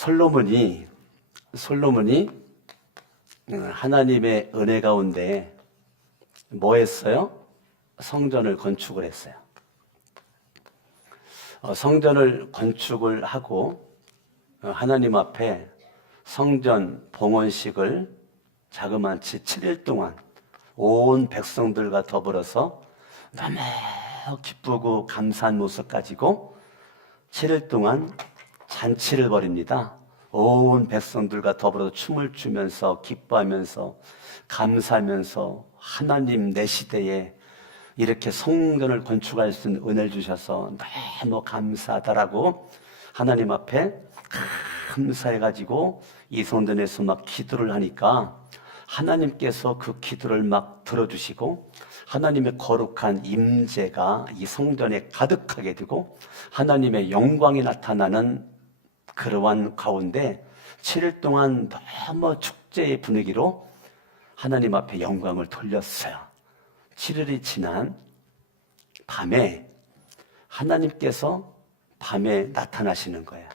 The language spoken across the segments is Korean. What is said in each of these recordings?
솔로몬이 하나님의 은혜 가운데 뭐 했어요? 성전을 건축을 했어요. 성전을 건축을 하고 하나님 앞에 성전 봉헌식을 자그마치 7일 동안 온 백성들과 더불어서 너무 기쁘고 감사한 모습 가지고 7일 동안 잔치를 벌입니다. 온 백성들과 더불어 춤을 추면서 기뻐하면서 감사하면서 하나님 내 시대에 이렇게 성전을 건축할 수 있는 은혜를 주셔서 너무 감사하다라고 하나님 앞에 감사해가지고 이 성전에서 막 기도를 하니까 하나님께서 그 기도를 막 들어주시고 하나님의 거룩한 임재가 이 성전에 가득하게 되고 하나님의 영광이 나타나는 그러한 가운데 7일 동안 너무 축제의 분위기로 하나님 앞에 영광을 돌렸어요. 7일이 지난 밤에 하나님께서 밤에 나타나시는 거예요.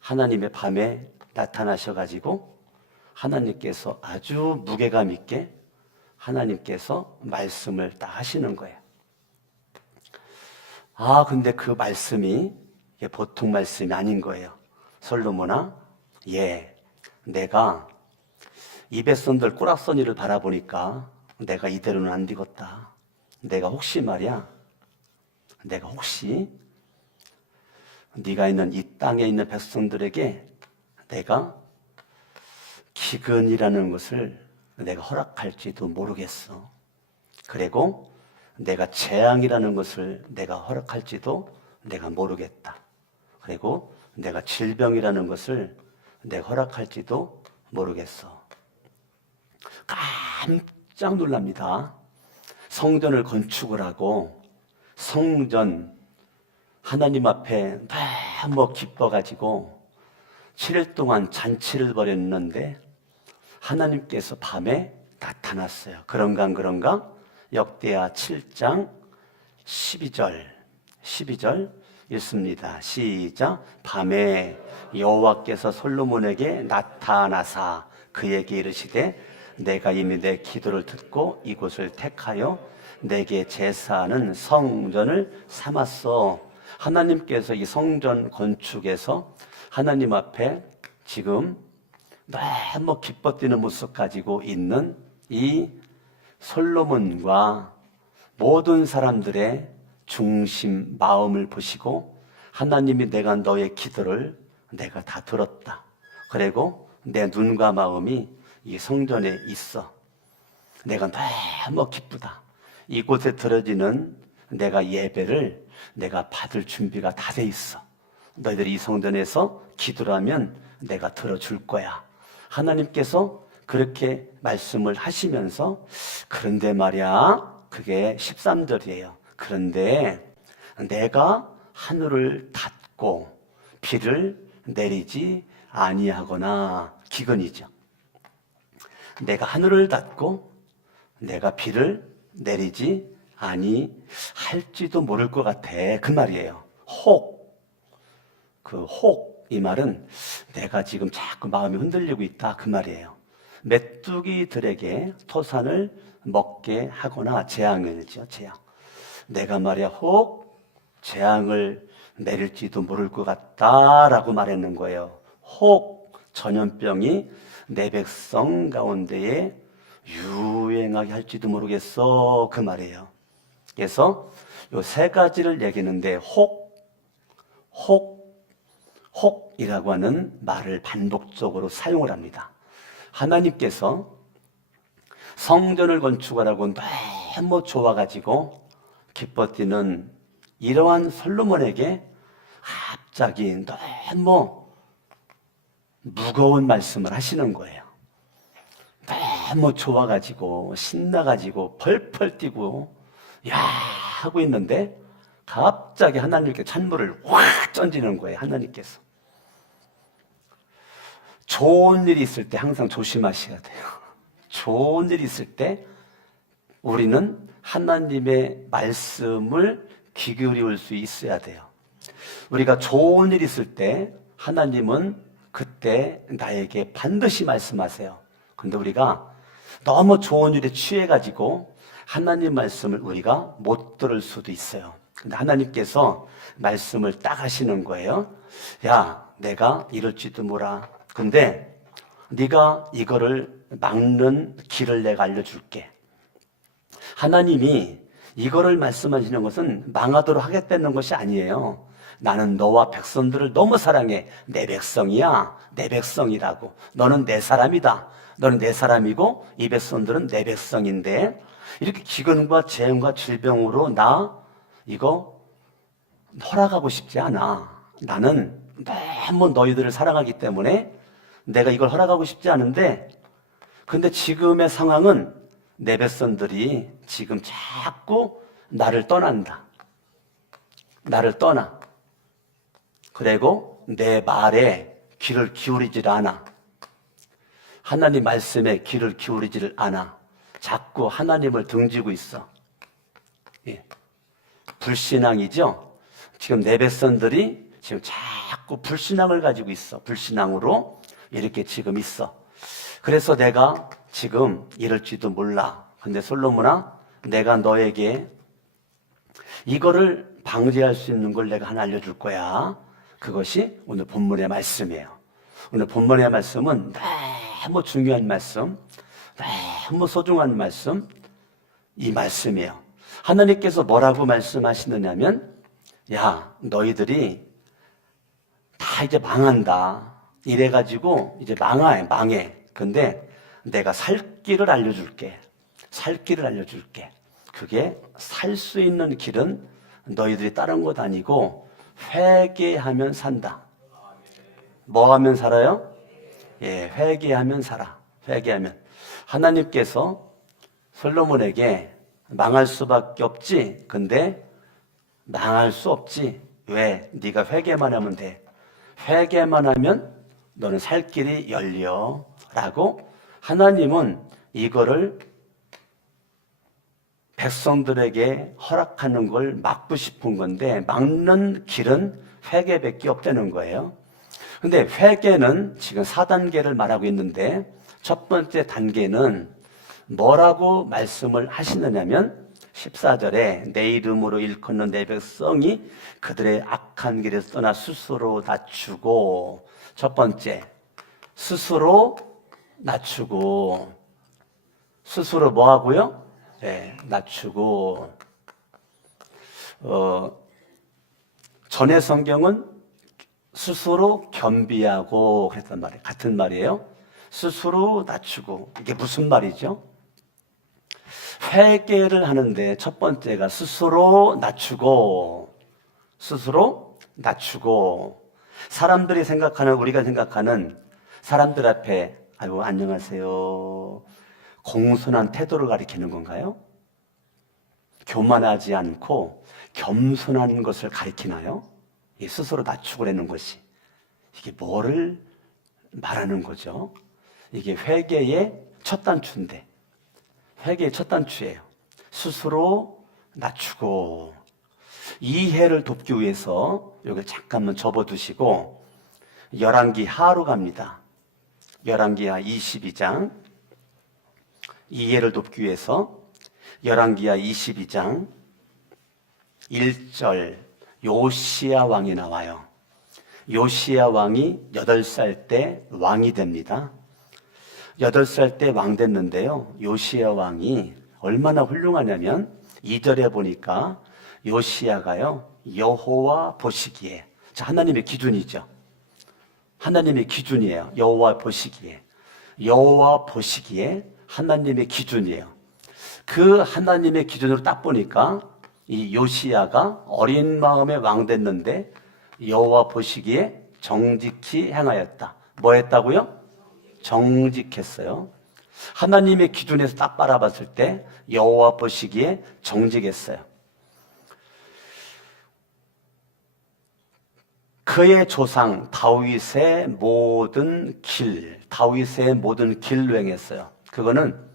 하나님의 밤에 나타나셔가지고 하나님께서 아주 무게감 있게 하나님께서 말씀을 딱 하시는 거예요. 근데 그 말씀이 보통 말씀이 아닌 거예요. 솔로몬아, 내가 이 백성들 꼬락서니를 바라보니까 내가 이대로는 안 되겠다. 내가 혹시 네가 있는 이 땅에 있는 백성들에게 내가 기근이라는 것을 내가 허락할지도 모르겠어. 그리고 내가 재앙이라는 것을 내가 허락할지도 내가 모르겠다. 그리고 내가 질병이라는 것을 내가 허락할지도 모르겠어. 깜짝 놀랍니다. 성전을 건축을 하고 성전 하나님 앞에 너무 기뻐가지고 7일 동안 잔치를 벌였는데 하나님께서 밤에 나타났어요. 그런가? 역대하 7장 12절 읽습니다. 시작. 밤에 여호와께서 솔로몬에게 나타나사 그에게 이르시되 내가 이미 내 기도를 듣고 이곳을 택하여 내게 제사하는 성전을 삼았어. 하나님께서 이 성전 건축에서 하나님 앞에 지금 너무 기뻐 뛰는 모습 가지고 있는 이 솔로몬과 모든 사람들의 중심 마음을 보시고 하나님이 내가 너의 기도를 내가 다 들었다. 그리고 내 눈과 마음이 이 성전에 있어. 내가 너무 기쁘다. 이곳에 드려지는 내가 예배를 내가 받을 준비가 다 돼 있어. 너희들이 이 성전에서 기도를 하면 내가 들어줄 거야. 하나님께서 그렇게 말씀을 하시면서 그런데 말이야, 그게 13절이에요. 그런데 내가 하늘을 닫고 비를 내리지 아니하거나 기근이죠. 내가 하늘을 닫고 내가 비를 내리지 아니할지도 모를 것 같아. 그 말이에요. 이 말은 내가 지금 자꾸 마음이 흔들리고 있다. 그 말이에요. 메뚜기들에게 토산을 먹게 하거나 재앙이죠. 재앙. 내가 말이야 혹 재앙을 내릴지도 모를 것 같다라고 말했는 거예요. 혹 전염병이 내 백성 가운데에 유행하게 할지도 모르겠어. 그 말이에요. 그래서 요 세 가지를 얘기하는데 혹이라고 하는 말을 반복적으로 사용을 합니다. 하나님께서 성전을 건축하라고 너무 좋아가지고 기뻐 뛰는 이러한 솔로몬에게 갑자기 너무 무거운 말씀을 하시는 거예요. 너무 좋아가지고 신나가지고 펄펄 뛰고 하고 있는데 갑자기 하나님께 찬물을 확 던지는 거예요. 하나님께서. 좋은 일이 있을 때 항상 조심하셔야 돼요. 좋은 일이 있을 때 우리는 하나님의 말씀을 귀 기울일 수 있어야 돼요. 우리가 좋은 일이 있을 때 하나님은 그때 나에게 반드시 말씀하세요. 근데 우리가 너무 좋은 일에 취해가지고 하나님 말씀을 우리가 못 들을 수도 있어요. 근데 하나님께서 말씀을 딱 하시는 거예요. 야, 내가 이럴지도 몰라. 근데 네가 이거를 막는 길을 내가 알려줄게. 하나님이 이거를 말씀하시는 것은 망하도록 하겠다는 것이 아니에요. 나는 너와 백성들을 너무 사랑해. 내 백성이야. 내 백성이라고. 너는 내 사람이다. 너는 내 사람이고 이 백성들은 내 백성인데 이렇게 기근과 재앙과 질병으로 나 이거 허락하고 싶지 않아. 나는 너무 너희들을 사랑하기 때문에 내가 이걸 허락하고 싶지 않은데 근데 지금의 상황은 내 백성들이 지금 자꾸 나를 떠난다. 나를 떠나. 그리고 내 말에 귀를 기울이질 않아. 하나님 말씀에 귀를 기울이지를 않아. 자꾸 하나님을 등지고 있어. 예. 불신앙이죠. 지금 내 백성들이 지금 자꾸 불신앙을 가지고 있어. 불신앙으로 이렇게 지금 있어. 그래서 내가 지금 이럴지도 몰라. 근데 솔로몬아, 내가 너에게 이거를 방지할 수 있는 걸 내가 하나 알려줄 거야. 그것이 오늘 본문의 말씀이에요. 오늘 본문의 말씀은 너무 중요한 말씀, 너무 소중한 말씀, 이 말씀이에요. 하나님께서 뭐라고 말씀하시느냐면, 야, 너희들이 다 이제 망한다. 이래가지고 이제 망해. 근데 내가 살 길을 알려줄게. 살 길을 알려줄게. 그게 살 수 있는 길은 너희들이 다른 것 아니고 회개하면 산다. 뭐 하면 살아요? 예, 회개하면 살아. 회개하면. 하나님께서 솔로몬에게 망할 수밖에 없지. 근데 망할 수 없지. 왜? 네가 회개만 하면 돼. 회개만 하면 너는 살 길이 열려. 라고 하나님은 이거를 백성들에게 허락하는 걸 막고 싶은 건데 막는 길은 회개밖에 없다는 거예요. 근데 회개는 지금 4단계를 말하고 있는데 첫 번째 단계는 뭐라고 말씀을 하시느냐면 14절에 내 이름으로 일컫는 내 백성이 그들의 악한 길에서 떠나 스스로 낮추고 첫 번째 스스로 낮추고 스스로 뭐 하고요? 네, 낮추고 전의 성경은 스스로 겸비하고 그랬단 말이에요. 같은 말이에요. 스스로 낮추고 이게 무슨 말이죠? 회개를 하는데 첫 번째가 스스로 낮추고 사람들이 생각하는 우리가 생각하는 사람들 앞에 아이고 안녕하세요 공손한 태도를 가리키는 건가요? 교만하지 않고 겸손한 것을 가리키나요? 이 스스로 낮추고라는 것이 이게 뭐를 말하는 거죠? 이게 회개의 첫 단추인데 회개의 첫 단추예요. 스스로 낮추고 이해를 돕기 위해서 여기 잠깐만 접어두시고 열왕기 하로 갑니다. 열왕기하 22장 이해를 돕기 위해서 열왕기하 22장 1절 요시야 왕이 나와요. 요시야 왕이 8살 때 왕이 됩니다. 8살 때 왕 됐는데요. 요시야 왕이 얼마나 훌륭하냐면 2절에 보니까 요시야가요. 여호와 보시기에 자, 하나님의 기준이죠. 하나님의 기준이에요. 여호와 보시기에 하나님의 기준이에요. 그 하나님의 기준으로 딱 보니까 이 요시야가 어린 마음에 왕 됐는데 여호와 보시기에 정직히 행하였다. 뭐 했다고요? 정직했어요. 하나님의 기준에서 딱 바라봤을 때 여호와 보시기에 정직했어요. 그의 조상 다윗의 모든 길로 행했어요. 그거는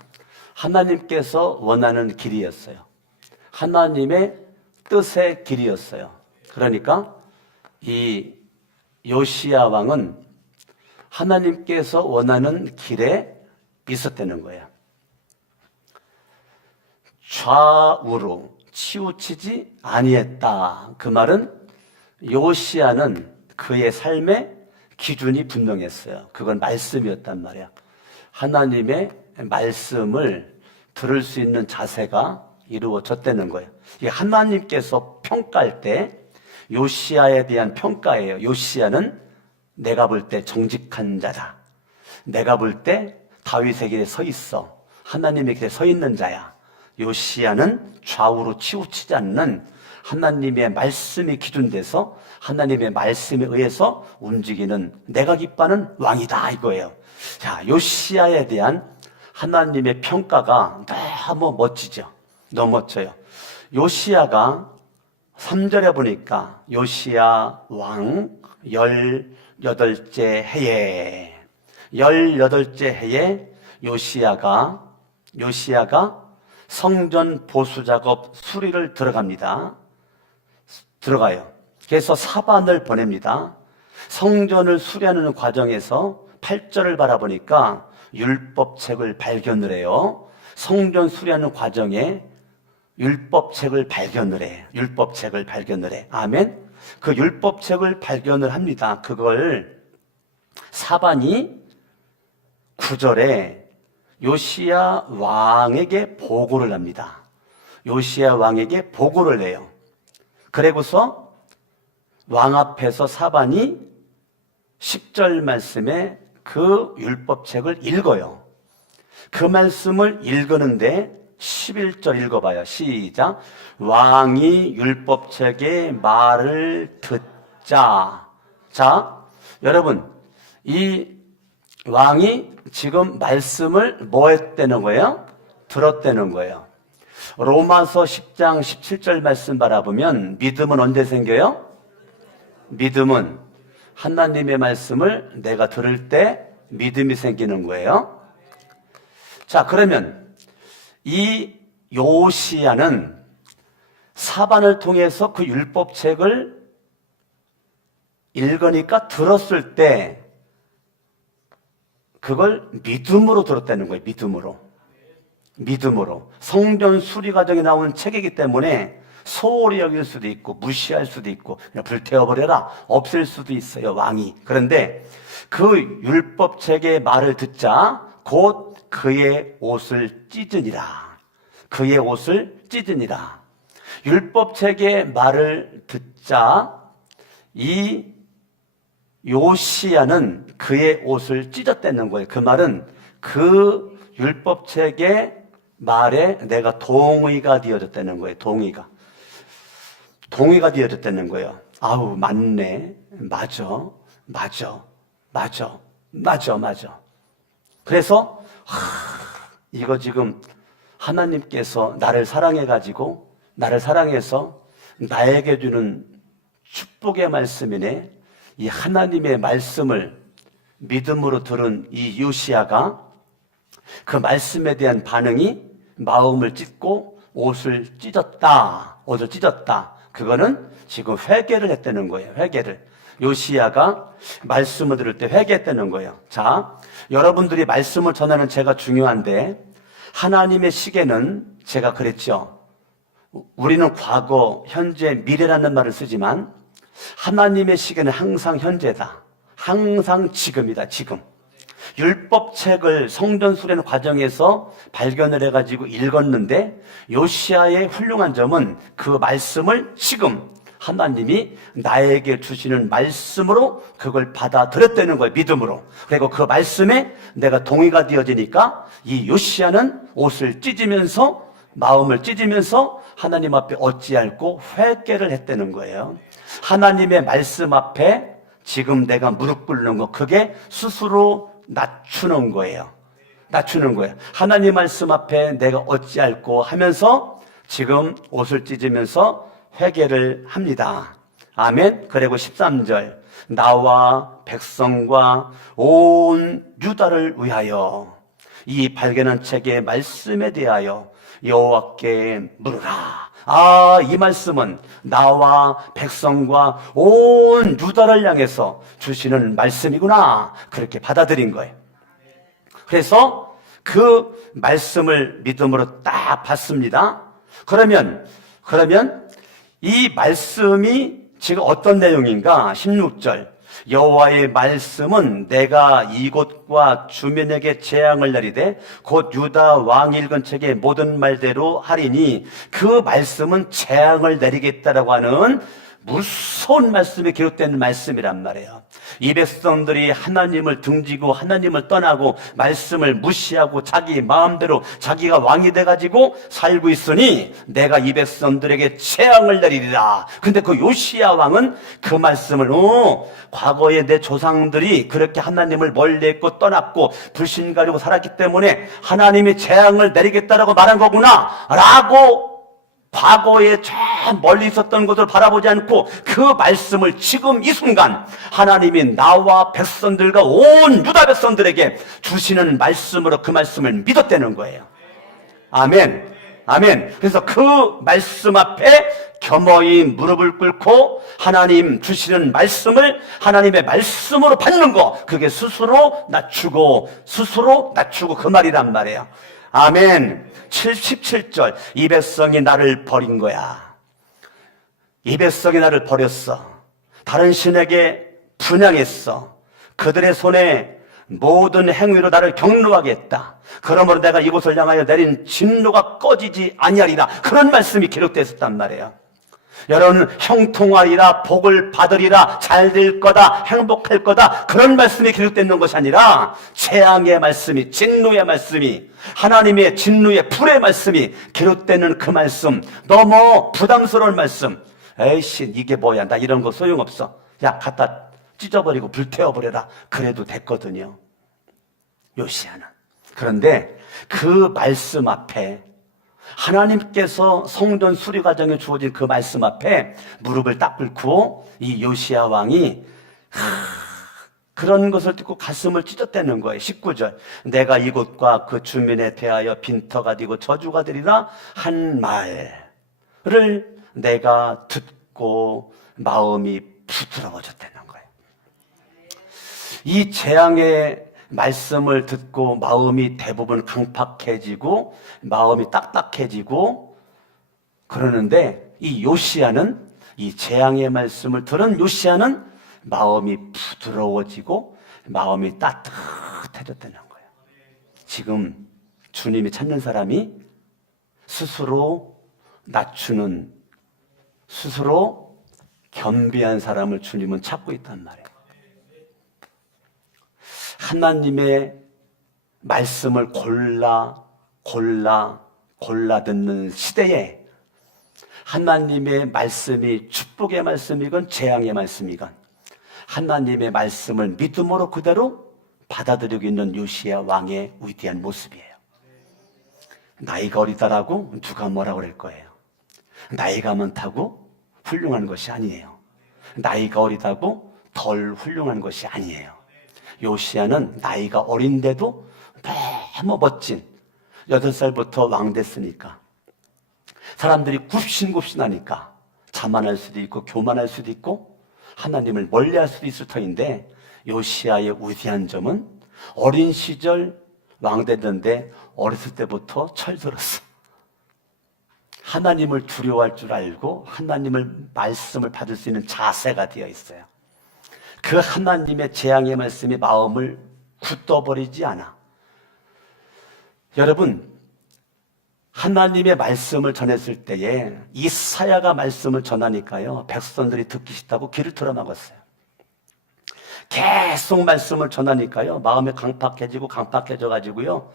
하나님께서 원하는 길이었어요. 하나님의 뜻의 길이었어요. 그러니까 이 요시야 왕은 하나님께서 원하는 길에 있었다는 거예요. 좌우로 치우치지 아니했다. 그 말은 요시야는 그의 삶의 기준이 분명했어요. 그건 말씀이었단 말이야. 하나님의 말씀을 들을 수 있는 자세가 이루어졌다는 거예요. 이게 하나님께서 평가할 때 요시야에 대한 평가예요. 요시야는 내가 볼 때 정직한 자다. 내가 볼 때 다윗의 길에 서 있어. 하나님의 길에 서 있는 자야. 요시야는 좌우로 치우치지 않는 하나님의 말씀이 기준돼서 하나님의 말씀에 의해서 움직이는 내가 기뻐하는 왕이다 이거예요. 자, 요시야에 대한 하나님의 평가가 너무 멋지죠. 너무 멋져요. 요시야가 3절에 보니까 요시야 왕 18째 해에 18째 해에 요시야가 성전 보수 작업 수리를 들어가요. 그래서 사반을 보냅니다. 성전을 수리하는 과정에서 8절을 바라보니까 율법책을 발견을 해요. 성전 수리하는 과정에 율법책을 발견을 해. 율법책을 발견을 해. 아멘. 그 율법책을 발견을 합니다. 그걸 사반이 9절에 요시야 왕에게 보고를 합니다. 요시야 왕에게 보고를 해요. 그리고서 왕 앞에서 사반이 10절 말씀에 그 율법책을 읽어요. 그 말씀을 읽었는데 11절 읽어봐요. 시작. 왕이 율법책의 말을 듣자. 자, 여러분, 이 왕이 지금 말씀을 뭐 했다는 거예요? 들었다는 거예요. 로마서 10장 17절 말씀 바라보면 믿음은 언제 생겨요? 믿음은 하나님의 말씀을 내가 들을 때 믿음이 생기는 거예요. 자, 그러면 이 요시야는 사반을 통해서 그 율법책을 읽으니까 들었을 때 그걸 믿음으로 들었다는 거예요. 믿음으로. 성전 수리 과정에 나온 책이기 때문에 소홀히 여길 수도 있고 무시할 수도 있고 그냥 불태워버려라 없앨 수도 있어요. 왕이. 그런데 그 율법책의 말을 듣자 곧 그의 옷을 찢으니라. 그의 옷을 찢으니라. 율법책의 말을 듣자 이 요시야는 그의 옷을 찢었다는 거예요. 그 말은 그 율법책의 말에 내가 동의가 되어졌다는 거예요. 동의가 되어졌다는 거예요. 아우, 맞네. 맞아. 그래서 이거 지금 하나님께서 나를 사랑해가지고 나를 사랑해서 나에게 주는 축복의 말씀이네. 이 하나님의 말씀을 믿음으로 들은 이 요시야가 그 말씀에 대한 반응이 마음을 찢고 옷을 찢었다. 그거는 지금 회개를 했다는 거예요. 요시야가 말씀을 들을 때 회개했다는 거예요. 자, 여러분들이 말씀을 전하는 제가 중요한데 하나님의 시계는 제가 그랬죠. 우리는 과거, 현재, 미래라는 말을 쓰지만 하나님의 시계는 항상 현재다. 항상 지금이다. 지금. 율법책을 성전 수련 과정에서 발견을 해가지고 읽었는데 요시야의 훌륭한 점은 그 말씀을 지금 하나님이 나에게 주시는 말씀으로 그걸 받아들였다는 거예요. 믿음으로. 그리고 그 말씀에 내가 동의가 되어지니까 이 요시야는 옷을 찢으면서 마음을 찢으면서 하나님 앞에 어찌할꼬 회개를 했다는 거예요. 하나님의 말씀 앞에 지금 내가 무릎 꿇는 거 그게 스스로 낮추는 거예요. 하나님 말씀 앞에 내가 어찌할꼬 하면서 지금 옷을 찢으면서 회개를 합니다. 아멘. 그리고 13절 나와 백성과 온 유다를 위하여 이 발견한 책의 말씀에 대하여 여호와께 물으라. 이 말씀은 나와 백성과 온 유다를 향해서 주시는 말씀이구나. 그렇게 받아들인 거예요. 그래서 그 말씀을 믿음으로 딱 받습니다. 그러면 이 말씀이 지금 어떤 내용인가? 16절. 여호와의 말씀은 내가 이곳과 주민에게 재앙을 내리되 곧 유다 왕 읽은 책의 모든 말대로 하리니, 그 말씀은 재앙을 내리겠다라고 하는 무서운 말씀이 기록된 말씀이란 말이에요. 이 백성들이 하나님을 등지고 하나님을 떠나고 말씀을 무시하고 자기 마음대로 자기가 왕이 돼가지고 살고 있으니 내가 이 백성들에게 재앙을 내리리라. 근데 그 요시야 왕은 그 말씀을 과거에 내 조상들이 그렇게 하나님을 멀리했고 떠났고 불신 가지고 살았기 때문에 하나님이 재앙을 내리겠다라고 말한 거구나 라고 과거에 저 멀리 있었던 것을 바라보지 않고 그 말씀을 지금 이 순간 하나님이 나와 백성들과 온 유다 백성들에게 주시는 말씀으로 그 말씀을 믿었다는 거예요. 아멘. 아멘. 그래서 그 말씀 앞에 겸허히 무릎을 꿇고 하나님 주시는 말씀을 하나님의 말씀으로 받는 거, 그게 스스로 낮추고 그 말이란 말이에요. 아멘. 77절. 이 백성이 나를 버린 거야. 이 백성이 나를 버렸어. 다른 신에게 분향했어. 그들의 손에 모든 행위로 나를 격노하게 했다. 그러므로 내가 이곳을 향하여 내린 진노가 꺼지지 아니하리라. 그런 말씀이 기록되어 있었단 말이에요. 여러분, 형통하리라, 복을 받으리라, 잘 될 거다, 행복할 거다, 그런 말씀이 기록되어 있는 것이 아니라 재앙의 말씀이, 진노의 말씀이, 하나님의 진노의 불의 말씀이 기록되는 그 말씀, 너무 부담스러운 말씀. 에이씨, 이게 뭐야, 나 이런 거 소용없어. 야, 갖다 찢어버리고 불태워버려라. 그래도 됐거든요, 요시야는. 그런데 그 말씀 앞에, 하나님께서 성전 수리 과정에 주어진 그 말씀 앞에 무릎을 딱 꿇고 이 요시야 왕이 그런 것을 듣고 가슴을 찢었다는 거예요. 19절. 내가 이곳과 그 주민에 대하여 빈터가 되고 저주가 되리라 한 말을 내가 듣고 마음이 부드러워졌다는 거예요. 이 재앙의 말씀을 듣고 마음이 대부분 강팍해지고 마음이 딱딱해지고 그러는데, 이 요시야는, 이 재앙의 말씀을 들은 요시야는 마음이 부드러워지고 마음이 따뜻해졌다는 거예요. 지금 주님이 찾는 사람이 스스로 낮추는, 스스로 겸비한 사람을 주님은 찾고 있단 말이에요. 하나님의 말씀을 골라 듣는 시대에 하나님의 말씀이 축복의 말씀이건 재앙의 말씀이건 하나님의 말씀을 믿음으로 그대로 받아들이고 있는 요시야 왕의 위대한 모습이에요. 나이가 어리다라고 누가 뭐라고 그럴 거예요. 나이가 많다고 훌륭한 것이 아니에요. 나이가 어리다고 덜 훌륭한 것이 아니에요. 요시야는 나이가 어린데도 너무 멋진, 8살부터 왕 됐으니까 사람들이 굽신굽신하니까 자만할 수도 있고 교만할 수도 있고 하나님을 멀리할 수도 있을 터인데, 요시야의 위대한 점은 어린 시절 왕 됐는데 어렸을 때부터 철들었어. 하나님을 두려워할 줄 알고 하나님을 말씀을 받을 수 있는 자세가 되어 있어요. 그 하나님의 재앙의 말씀이 마음을 굳어버리지 않아. 여러분, 하나님의 말씀을 전했을 때에 이사야가 말씀을 전하니까요, 백성들이 듣기 싫다고 귀를 틀어막았어요. 계속 말씀을 전하니까요, 마음이 강팍해져가지고요,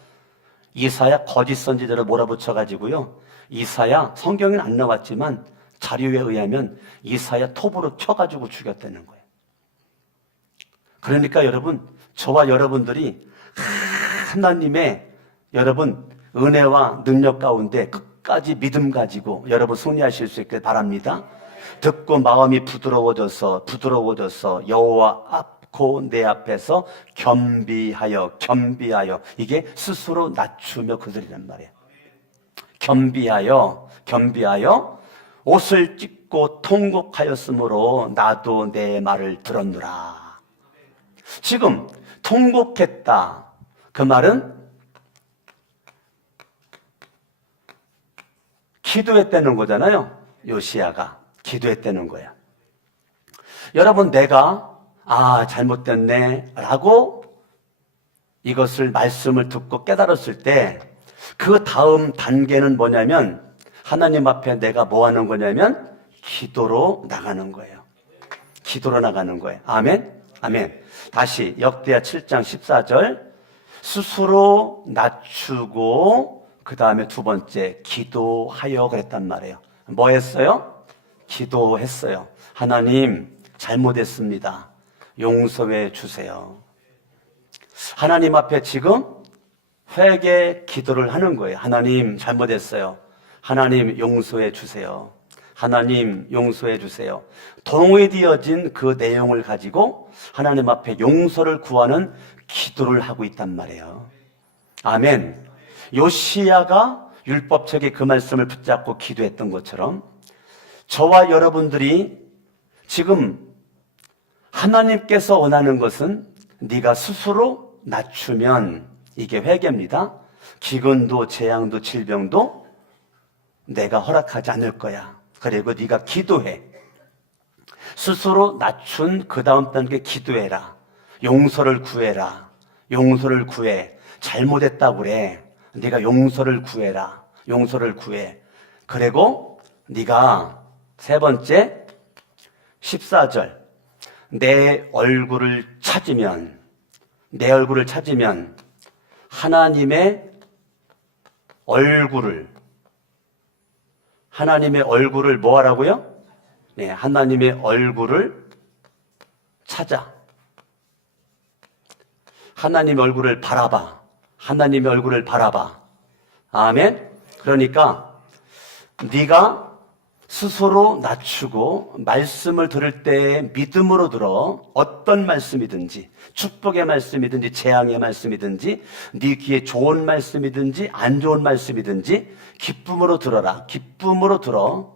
이사야 거짓 선지자를 몰아붙여가지고요, 이사야 성경에는 안 나왔지만 자료에 의하면 이사야 톱으로 쳐가지고 죽였다는 거예요. 그러니까 여러분, 저와 여러분들이 하나님의 여러분 은혜와 능력 가운데 끝까지 믿음 가지고 여러분 승리하실 수 있길 바랍니다. 듣고 마음이 부드러워져서 여호와 앞고 내 앞에서 겸비하여, 이게 스스로 낮추며 그들이란 말이에요. 겸비하여 옷을 찢고 통곡하였으므로 나도 내 말을 들었노라. 지금 통곡했다. 그 말은 기도했다는 거잖아요. 요시야가 기도했다는 거야. 여러분, 내가 잘못됐네 라고 이것을 말씀을 듣고 깨달았을 때 그 다음 단계는 뭐냐면 하나님 앞에 내가 뭐 하는 거냐면 기도로 나가는 거예요. 기도로 나가는 거예요. 아멘? 아멘. 다시 역대하 7장 14절 스스로 낮추고 그 다음에 두 번째 기도하여 그랬단 말이에요. 뭐 했어요? 기도했어요. 하나님 잘못했습니다. 용서해 주세요. 하나님 앞에 지금 회개 기도를 하는 거예요. 하나님 잘못했어요. 하나님 용서해 주세요. 하나님 용서해 주세요. 동의되어진 그 내용을 가지고 하나님 앞에 용서를 구하는 기도를 하고 있단 말이에요. 아멘. 요시야가 율법책의 그 말씀을 붙잡고 기도했던 것처럼 저와 여러분들이 지금 하나님께서 원하는 것은 네가 스스로 낮추면 이게 회개입니다. 기근도 재앙도 질병도 내가 허락하지 않을 거야. 그리고 네가 기도해. 스스로 낮춘 그 다음 단계 기도해라. 용서를 구해라. 용서를 구해. 잘못했다고 그래. 네가 용서를 구해라. 용서를 구해. 그리고 네가 세 번째 14절 내 얼굴을 찾으면 하나님의 얼굴을 뭐 하라고요? 네, 하나님의 얼굴을 찾아. 하나님의 얼굴을 바라봐. 하나님의 얼굴을 바라봐. 아멘. 그러니까 네가 스스로 낮추고 말씀을 들을 때 믿음으로 들어. 어떤 말씀이든지 축복의 말씀이든지 재앙의 말씀이든지 네 귀에 좋은 말씀이든지 안 좋은 말씀이든지 기쁨으로 들어라. 기쁨으로 들어.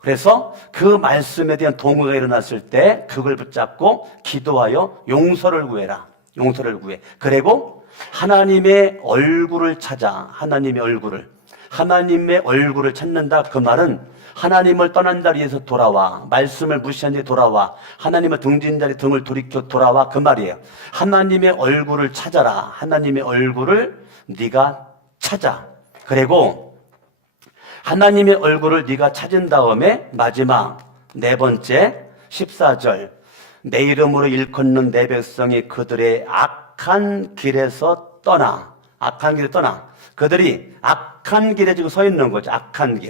그래서 그 말씀에 대한 동의가 일어났을 때 그걸 붙잡고 기도하여 용서를 구해라. 용서를 구해. 그리고 하나님의 얼굴을 찾아. 하나님의 얼굴을 찾는다. 그 말은 하나님을 떠난 자리에서 돌아와. 말씀을 무시한 자리에 돌아와. 하나님을 등진 자리 등을 돌이켜 돌아와. 그 말이에요. 하나님의 얼굴을 찾아라. 하나님의 얼굴을 네가 찾아. 그리고 하나님의 얼굴을 네가 찾은 다음에 마지막 네 번째 14절 내 이름으로 일컫는 내 백성이 그들의 악한 길에서 떠나. 악한 길에 떠나. 그들이 악한 길에 지금 서 있는 거죠. 악한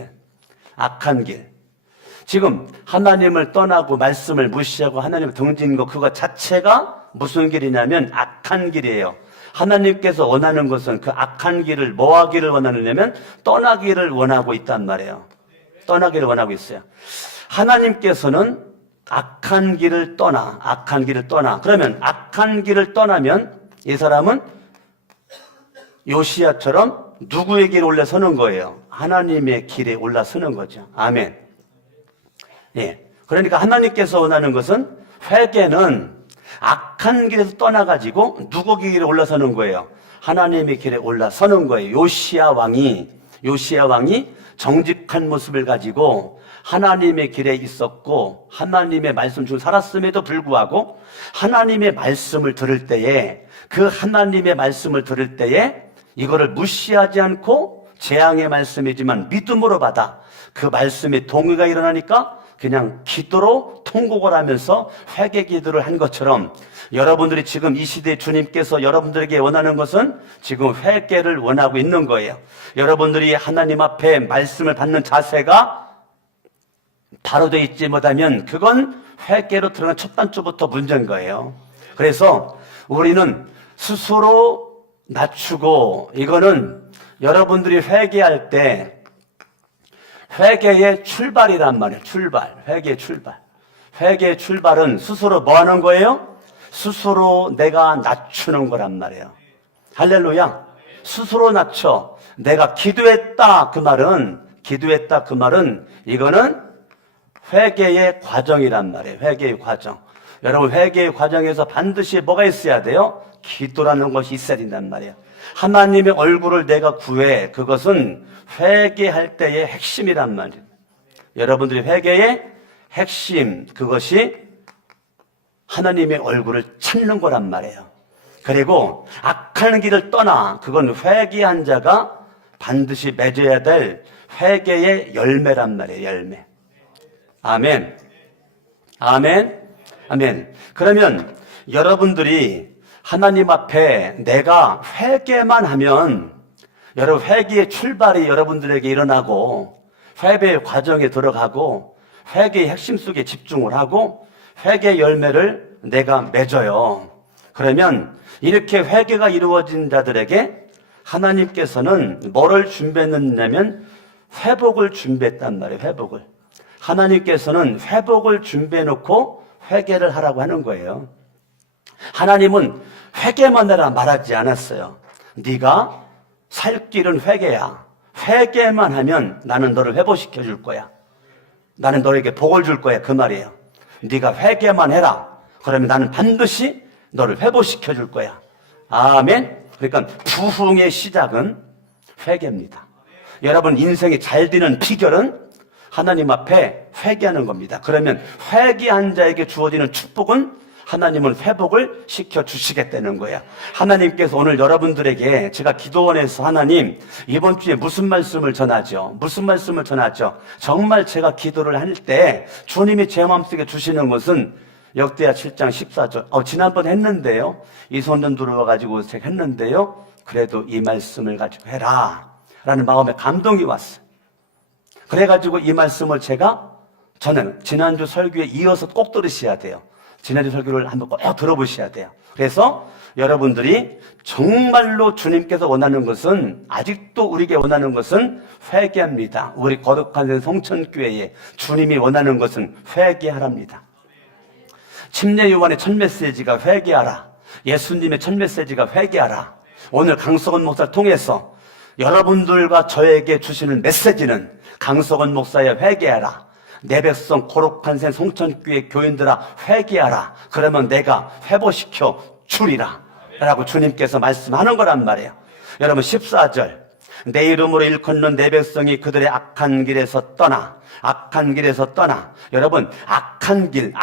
길. 지금 하나님을 떠나고 말씀을 무시하고 하나님을 등진 거 그거 자체가 무슨 길이냐면 악한 길이에요. 하나님께서 원하는 것은 그 악한 길을 뭐 하기를 원하느냐면 떠나기를 원하고 있단 말이에요. 떠나기를 원하고 있어요. 하나님께서는 악한 길을 떠나. 그러면 악한 길을 떠나면 이 사람은 요시야처럼 누구의 길에 올라서는 거예요? 하나님의 길에 올라서는 거죠. 아멘. 예. 그러니까 하나님께서 원하는 것은 회개는 악한 길에서 떠나가지고 누구의 길에 올라서는 거예요? 하나님의 길에 올라서는 거예요. 요시야 왕이 정직한 모습을 가지고 하나님의 길에 있었고 하나님의 말씀 중 살았음에도 불구하고 하나님의 말씀을 들을 때에 이거를 무시하지 않고 재앙의 말씀이지만 믿음으로 받아 그 말씀에 동의가 일어나니까 그냥 기도로 통곡을 하면서 회개 기도를 한 것처럼 여러분들이 지금 이 시대에 주님께서 여러분들에게 원하는 것은 지금 회개를 원하고 있는 거예요. 여러분들이 하나님 앞에 말씀을 받는 자세가 바로 되어 있지 못하면 그건 회개로 들어간 첫 단추부터 문제인 거예요. 그래서 우리는 스스로 낮추고 이거는 여러분들이 회개할 때 회개의 출발이란 말이에요. 회개의 출발은 스스로 뭐 하는 거예요? 스스로 내가 낮추는 거란 말이에요. 할렐루야. 스스로 낮춰. 내가 기도했다 그 말은 이거는 회개의 과정이란 말이에요. 회개의 과정. 여러분, 회개의 과정에서 반드시 뭐가 있어야 돼요? 기도라는 것이 있어야 된단 말이에요. 하나님의 얼굴을 내가 구해. 그것은 회개할 때의 핵심이란 말이에요. 여러분들이 회개의 핵심, 그것이 하나님의 얼굴을 찾는 거란 말이에요. 그리고 악한 길을 떠나. 그건 회개한 자가 반드시 맺어야 될 회개의 열매란 말이에요. 열매. 아멘. 아멘. 아멘. 그러면 여러분들이 하나님 앞에 내가 회개만 하면, 여러분 회개의 출발이 여러분들에게 일어나고 회개의 과정에 들어가고 회개의 핵심 속에 집중을 하고 회개의 열매를 내가 맺어요. 그러면 이렇게 회개가 이루어진 자들에게 하나님께서는 뭐를 준비했느냐면 회복을 준비했단 말이에요. 회복을. 하나님께서는 회복을 준비해 놓고 회개를 하라고 하는 거예요. 하나님은 회개만 해라 말하지 않았어요. 네가 살 길은 회개야. 회개만 하면 나는 너를 회복시켜 줄 거야. 나는 너에게 복을 줄 거야. 그 말이에요. 네가 회개만 해라. 그러면 나는 반드시 너를 회복시켜 줄 거야. 아멘. 그러니까 부흥의 시작은 회개입니다. 여러분 인생이 잘 되는 비결은 하나님 앞에 회개하는 겁니다. 그러면 회개한 자에게 주어지는 축복은 하나님은 회복을 시켜주시겠다는 거예요. 하나님께서 오늘 여러분들에게 제가 기도원에서 하나님 이번 주에 무슨 말씀을 전하죠? 무슨 말씀을 전하죠? 정말 제가 기도를 할 때 주님이 제 마음속에 주시는 것은 역대하 7장 14절 지난번 했는데요. 이손전 들어와가지고 제가 했는데요. 그래도 이 말씀을 가지고 해라 라는 마음에 감동이 왔어요. 그래가지고 이 말씀을 제가 저는 지난주 설교에 이어서 꼭 들으셔야 돼요. 지난주 설교를 한번 꼭 들어보셔야 돼요. 그래서 여러분들이 정말로 주님께서 원하는 것은, 아직도 우리에게 원하는 것은 회개합니다. 우리 거룩한 성천교회에 주님이 원하는 것은 회개하랍니다. 침례 요한의 첫 메시지가 회개하라. 예수님의 첫 메시지가 회개하라. 오늘 강석원 목사를 통해서 여러분들과 저에게 주시는 메시지는 강석원 목사의 회개하라. 내 백성 거룩한 생 성천교회 교인들아 회개하라. 그러면 내가 회복시켜 주리라 라고 주님께서 말씀하는 거란 말이에요. 여러분 14절 내 이름으로 일컫는 내 백성이 그들의 악한 길에서 떠나. 악한 길에서 떠나. 여러분 악한 길은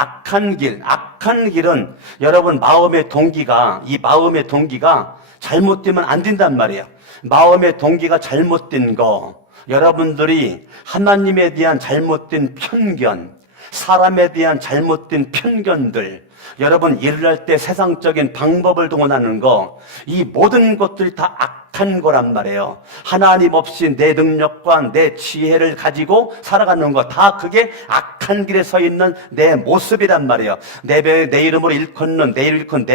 여러분 마음의 동기가, 이 마음의 동기가 잘못되면 안 된단 말이에요. 마음의 동기가 잘못된 거, 여러분들이 하나님에 대한 잘못된 편견, 사람에 대한 잘못된 편견들, 여러분 일을 할 때 세상적인 방법을 동원하는 거, 이 모든 것들이 다 악한 거란 말이에요. 하나님 없이 내 능력과 내 지혜를 가지고 살아가는 거, 다 그게 악한 길에 서 있는 내 모습이란 말이에요. 내 이름으로 일컫는, 내 이름을 일컫는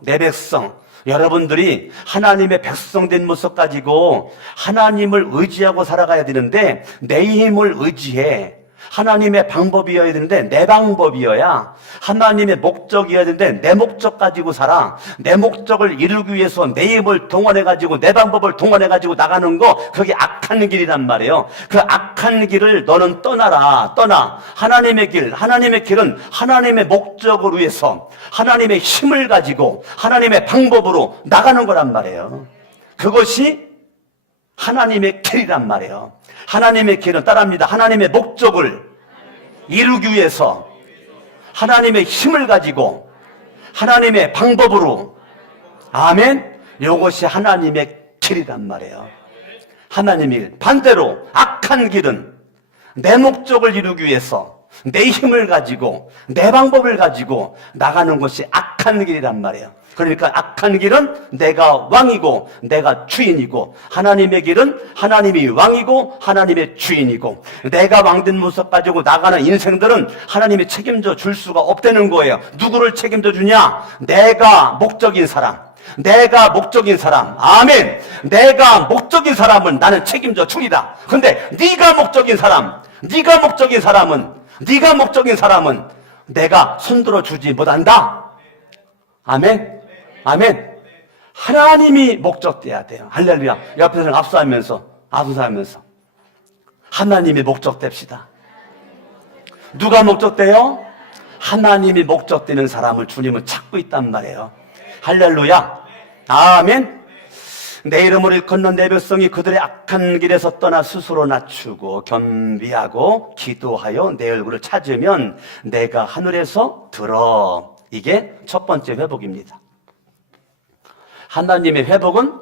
내 백성. 여러분들이 하나님의 백성된 모습 가지고 하나님을 의지하고 살아가야 되는데, 내 힘을 의지해. 하나님의 방법이어야 되는데 내 방법이어야, 하나님의 목적이어야 되는데 내 목적 가지고 살아. 내 목적을 이루기 위해서 내 힘을 동원해가지고 내 방법을 동원해가지고 나가는 거, 그게 악한 길이란 말이에요. 그 악한 길을 너는 떠나라. 하나님의 길은 하나님의 목적을 위해서 하나님의 힘을 가지고 하나님의 방법으로 나가는 거란 말이에요. 그것이 하나님의 길이란 말이에요. 하나님의 길은 따라합니다. 하나님의 목적을 이루기 위해서 하나님의 힘을 가지고 하나님의 방법으로, 아멘. 이것이 하나님의 길이란 말이에요. 하나님의 길. 반대로 악한 길은 내 목적을 이루기 위해서 내 힘을 가지고 내 방법을 가지고 나가는 것이 악한 길이란 말이에요. 그러니까 악한 길은 내가 왕이고 내가 주인이고, 하나님의 길은 하나님이 왕이고 하나님의 주인이고, 내가 왕된 모습 가지고 나가는 인생들은 하나님이 책임져 줄 수가 없다는 거예요. 누구를 책임져 주냐? 내가 목적인 사람. 아멘. 내가 목적인 사람은 나는 책임져 주리라. 근데 네가 목적인 사람은 내가 손들어 주지 못한다. 아멘. 하나님이 목적돼야 돼요. 할렐루야. 옆에서는 압수하면서 하나님이 목적됩시다. 누가 목적돼요? 하나님이 목적되는 사람을 주님은 찾고 있단 말이에요. 할렐루야. 아멘. 내 이름으로 일컫는 내 백성이 그들의 악한 길에서 떠나 스스로 낮추고 겸비하고 기도하여 내 얼굴을 찾으면 내가 하늘에서 들어. 이게 첫 번째 회복입니다. 하나님의 회복은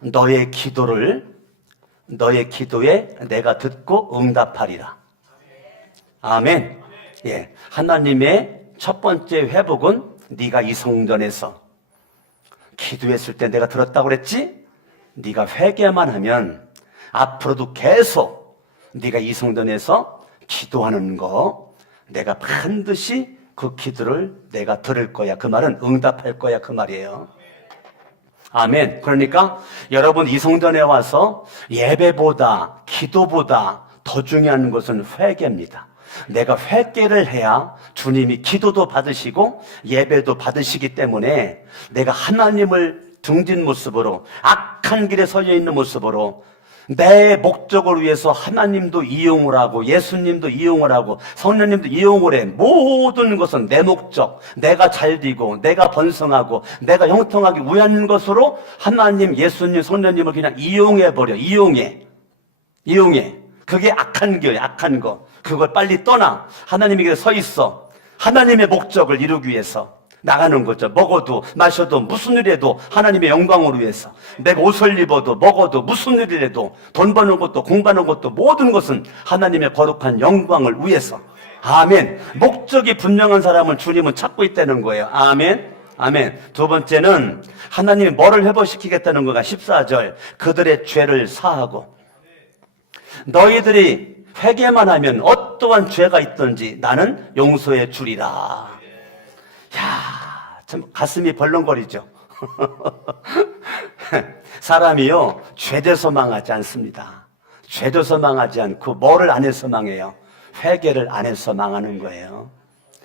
너의 기도에 내가 듣고 응답하리라. 아멘. 예, 하나님의 첫 번째 회복은 네가 이 성전에서 기도했을 때 내가 들었다고 그랬지? 네가 회개만 하면 앞으로도 계속 네가 이 성전에서 기도하는 거 내가 반드시 그 기도를 내가 들을 거야. 그 말은 응답할 거야. 그 말이에요. 아멘. 그러니까 여러분 이 성전에 와서 예배보다 기도보다 더 중요한 것은 회개입니다. 내가 회개를 해야 주님이 기도도 받으시고 예배도 받으시기 때문에 내가 하나님을 등진 모습으로 악한 길에 서려 있는 모습으로 내 목적을 위해서 하나님도 이용을 하고 예수님도 이용을 하고 성령님도 이용을 해. 모든 것은 내 목적, 내가 잘되고 내가 번성하고 내가 형통하기 위한 것으로 하나님, 예수님, 성령님을 그냥 이용해버려. 이용해. 그게 악한 거예요. 악한 거. 그걸 빨리 떠나. 하나님에게 서 있어. 하나님의 목적을 이루기 위해서 나가는 거죠. 먹어도 마셔도 무슨 일 해도 하나님의 영광을 위해서, 내가 옷을 입어도 먹어도 무슨 일을 해도 돈 버는 것도 공부하는 것도 모든 것은 하나님의 거룩한 영광을 위해서. 아멘. 목적이 분명한 사람은 주님은 찾고 있다는 거예요. 아멘. 아멘. 두 번째는 하나님이 뭐를 회복시키겠다는 거가 14절 그들의 죄를 사하고 너희들이 회개만 하면 어떠한 죄가 있든지 나는 용서해 주리라. 야, 참 가슴이 벌렁거리죠. 사람이요 죄돼서 망하지 않습니다. 죄돼서 망하지 않고 뭐를 안 해서 망해요? 회개를 안 해서 망하는 거예요.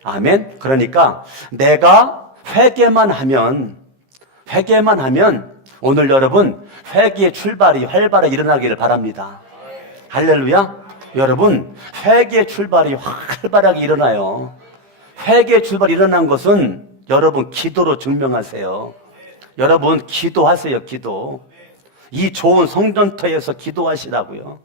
아멘. 그러니까 내가 회개만 하면 오늘 여러분 회개의 출발이 활발하게 일어나기를 바랍니다. 할렐루야. 여러분 회개의 출발이 활발하게 일어나요. 회개의 출발이 일어난 것은 여러분 기도로 증명하세요. 여러분 기도하세요. 기도. 이 좋은 성전터에서 기도하시라고요.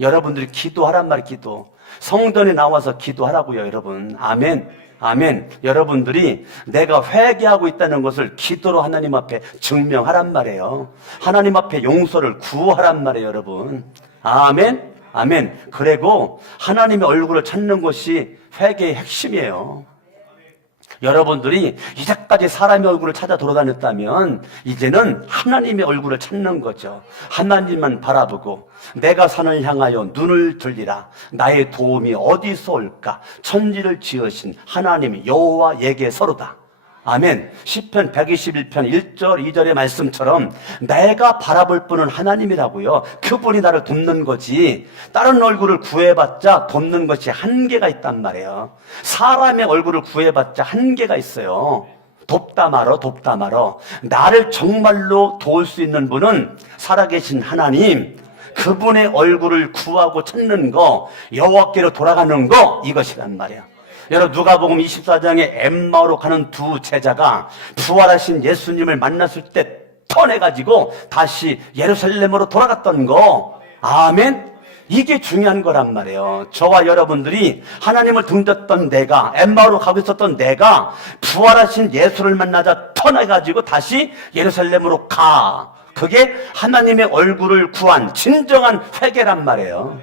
여러분들이 기도하란 말. 기도. 성전에 나와서 기도하라고요. 여러분. 아멘. 아멘. 여러분들이 내가 회개하고 있다는 것을 기도로 하나님 앞에 증명하란 말이에요. 하나님 앞에 용서를 구하란 말이에요. 여러분. 아멘. 아멘. 그리고 하나님의 얼굴을 찾는 것이 회개의 핵심이에요. 여러분들이 이제까지 사람의 얼굴을 찾아 돌아다녔다면 이제는 하나님의 얼굴을 찾는 거죠. 하나님만 바라보고 내가 산을 향하여 눈을 들리라. 나의 도움이 어디서 올까? 천지를 지으신 하나님 여호와에게서로다. 아멘. 시편 121편 1절 2절의 말씀처럼 내가 바라볼 분은 하나님이라고요. 그분이 나를 돕는 거지 다른 얼굴을 구해봤자 돕는 것이 한계가 있단 말이에요. 사람의 얼굴을 구해봤자 한계가 있어요. 돕다 말어. 나를 정말로 도울 수 있는 분은 살아계신 하나님, 그분의 얼굴을 구하고 찾는 거, 여호와께로 돌아가는 거, 이것이란 말이에요. 여러분 누가복음 24장에 엠마오로 가는 두 제자가 부활하신 예수님을 만났을 때 떠내가지고 다시 예루살렘으로 돌아갔던 거. 아멘. 이게 중요한 거란 말이에요. 저와 여러분들이 하나님을 등졌던 내가, 엠마오로 가고 있었던 내가 부활하신 예수를 만나자 떠나가지고 다시 예루살렘으로 가. 그게 하나님의 얼굴을 구한 진정한 회개란 말이에요.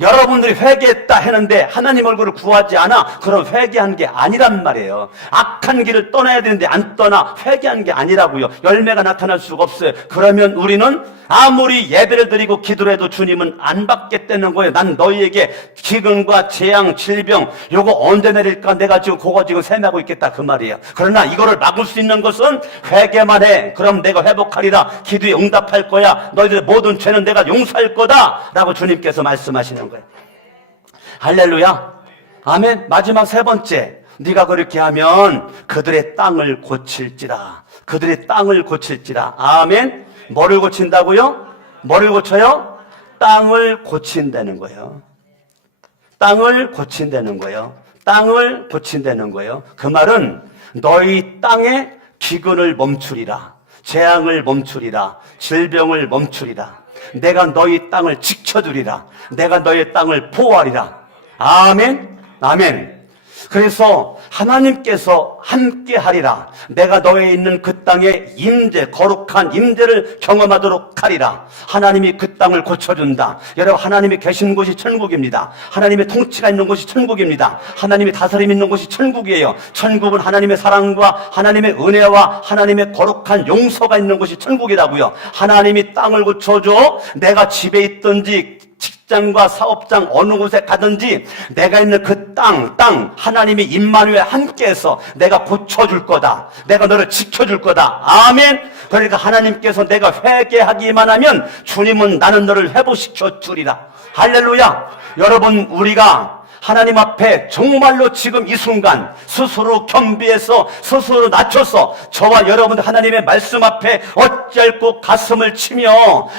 여러분들이 회개했다 했는데 하나님 얼굴을 구하지 않아. 그럼 회개한 게 아니란 말이에요. 악한 길을 떠나야 되는데 안 떠나. 회개한 게 아니라고요. 열매가 나타날 수가 없어요. 그러면 우리는 아무리 예배를 드리고 기도를 해도 주님은 안 받겠다는 거예요. 난 너희에게 기근과 재앙, 질병 요거 언제 내릴까 내가 지금 그거 지금 세매하고 있겠다 그 말이에요. 그러나 이거를 막을 수 있는 것은 회개만 해. 그럼 내가 회복하리라. 기도에 응답할 거야. 너희들의 모든 죄는 내가 용서할 거다 라고 주님께서 말씀하시는 거예요. 할렐루야. 아멘. 마지막 세 번째, 네가 그렇게 하면 그들의 땅을 고칠지라. 그들의 땅을 고칠지라. 아멘. 뭐를 고친다고요? 뭐를 고쳐요? 땅을 고친다는 거예요. 땅을 고친다는 거예요. 땅을 고친다는 거예요. 그 말은 너희 땅에 기근을 멈추리라, 재앙을 멈추리라, 질병을 멈추리라, 내가 너희 땅을 지켜주리라, 내가 너희 땅을 보호하리라. 아멘, 아멘. 그래서 하나님께서 함께 하리라. 내가 너에 있는 그 땅의 임재, 거룩한 임재를 경험하도록 하리라. 하나님이 그 땅을 고쳐준다. 여러분, 하나님이 계신 곳이 천국입니다. 하나님의 통치가 있는 곳이 천국입니다. 하나님의 다스림이 있는 곳이 천국이에요. 천국은 하나님의 사랑과 하나님의 은혜와 하나님의 거룩한 용서가 있는 곳이 천국이라고요. 하나님이 땅을 고쳐줘. 내가 집에 있든지 직장과 사업장 어느 곳에 가든지 내가 있는 그 땅 하나님이 임마누엘 함께해서 내가 고쳐줄 거다. 내가 너를 지켜줄 거다. 아멘. 그러니까 하나님께서 내가 회개하기만 하면 주님은 나는 너를 회복시켜 주리라. 할렐루야. 여러분, 우리가 하나님 앞에 정말로 지금 이 순간 스스로 겸비해서 스스로 낮춰서 저와 여러분들 하나님의 말씀 앞에 어찌할꼬 가슴을 치며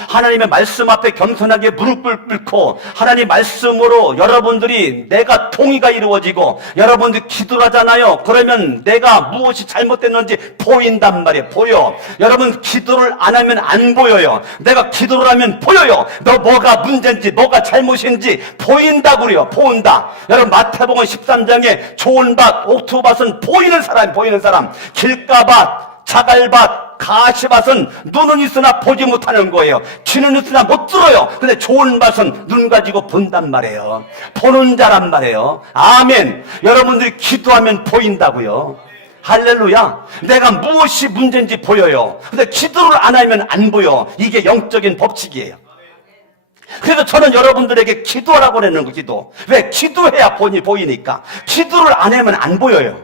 하나님의 말씀 앞에 겸손하게 무릎을 꿇고 하나님 말씀으로 여러분들이 내가 통의가 이루어지고 여러분들 기도를 하잖아요. 그러면 내가 무엇이 잘못됐는지 보인단 말이에요. 보여. 여러분, 기도를 안 하면 안 보여요. 내가 기도를 하면 보여요. 너 뭐가 문제인지 뭐가 잘못인지 보인다고요. 보인다. 여러분, 마태복음 13장에 좋은 밭, 옥토밭은 보이는 사람, 길가밭, 자갈밭, 가시밭은 눈은 있으나 보지 못하는 거예요. 귀는 있으나 못 들어요. 근데 좋은 밭은 눈 가지고 본단 말이에요. 보는 자란 말이에요. 아멘. 여러분들이 기도하면 보인다고요. 할렐루야. 내가 무엇이 문제인지 보여요. 근데 기도를 안 하면 안 보여. 이게 영적인 법칙이에요. 그래서 저는 여러분들에게 기도하라고 그랬는 거. 기도. 왜? 기도해야 보이니까. 기도를 안 하면 안 보여요.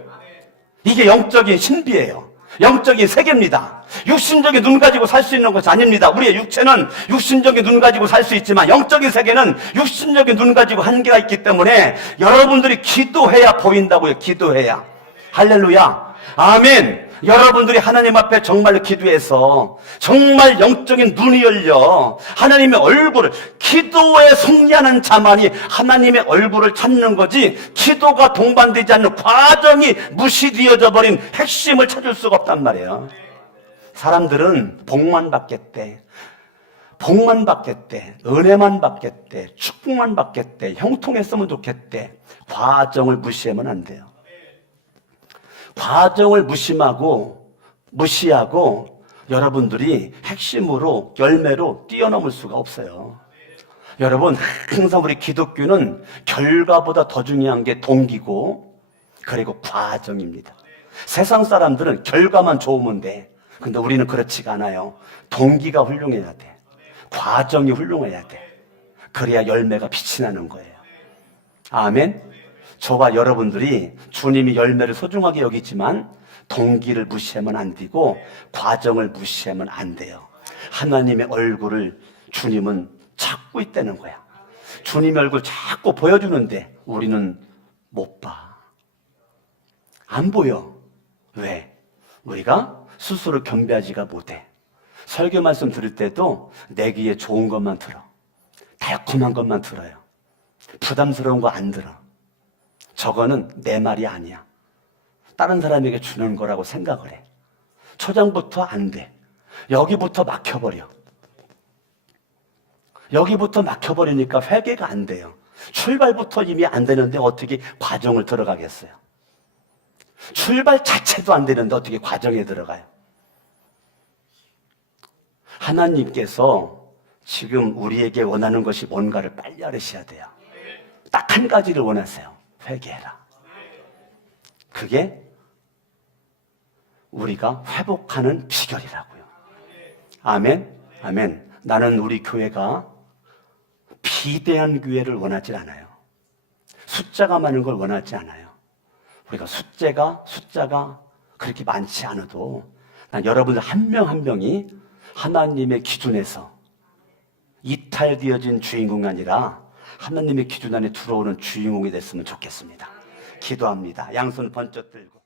이게 영적인 신비예요. 영적인 세계입니다. 육신적인 눈 가지고 살 수 있는 것이 아닙니다. 우리의 육체는 육신적인 눈 가지고 살 수 있지만 영적인 세계는 육신적인 눈 가지고 한계가 있기 때문에 여러분들이 기도해야 보인다고요. 기도해야. 할렐루야. 아멘. 여러분들이 하나님 앞에 정말 기도해서 정말 영적인 눈이 열려 하나님의 얼굴을, 기도에 승리하는 자만이 하나님의 얼굴을 찾는 거지, 기도가 동반되지 않는 과정이 무시되어져 버린 핵심을 찾을 수가 없단 말이에요. 사람들은 복만 받겠대, 복만 받겠대, 은혜만 받겠대, 축복만 받겠대, 형통했으면 좋겠대. 과정을 무시하면 안 돼요. 과정을 무시하고 여러분들이 핵심으로, 열매로 뛰어넘을 수가 없어요. 여러분, 항상 우리 기독교는 결과보다 더 중요한 게 동기고 그리고 과정입니다. 세상 사람들은 결과만 좋으면 돼. 근데 우리는 그렇지가 않아요. 동기가 훌륭해야 돼. 과정이 훌륭해야 돼. 그래야 열매가 빛이 나는 거예요. 아멘. 저와 여러분들이 주님이 열매를 소중하게 여기지만 동기를 무시하면 안 되고 과정을 무시하면 안 돼요. 하나님의 얼굴을 주님은 찾고 있다는 거야. 주님의 얼굴 자꾸 보여주는데 우리는 못 봐. 안 보여. 왜? 우리가 스스로 겸비하지가 못해. 설교 말씀 들을 때도 내 귀에 좋은 것만 들어. 달콤한 것만 들어요. 부담스러운 거 안 들어. 저거는 내 말이 아니야. 다른 사람에게 주는 거라고 생각을 해. 초장부터 안 돼. 여기부터 막혀버려. 여기부터 막혀버리니까 회개가 안 돼요. 출발부터 이미 안 되는데 어떻게 과정을 들어가겠어요? 출발 자체도 안 되는데 어떻게 과정에 들어가요? 하나님께서 지금 우리에게 원하는 것이 뭔가를 빨리 알으셔야 돼요. 딱 한 가지를 원하세요. 회개해라. 그게 우리가 회복하는 비결이라고요. 아멘. 아멘. 나는 우리 교회가 비대한 교회를 원하지 않아요. 숫자가 많은 걸 원하지 않아요. 우리가 숫자가 그렇게 많지 않아도 난 여러분들 한 명 한 명이 하나님의 기준에서 이탈되어진 주인공이 아니라 하나님의 기준 안에 들어오는 주인공이 됐으면 좋겠습니다. 기도합니다. 양손 번쩍 들고.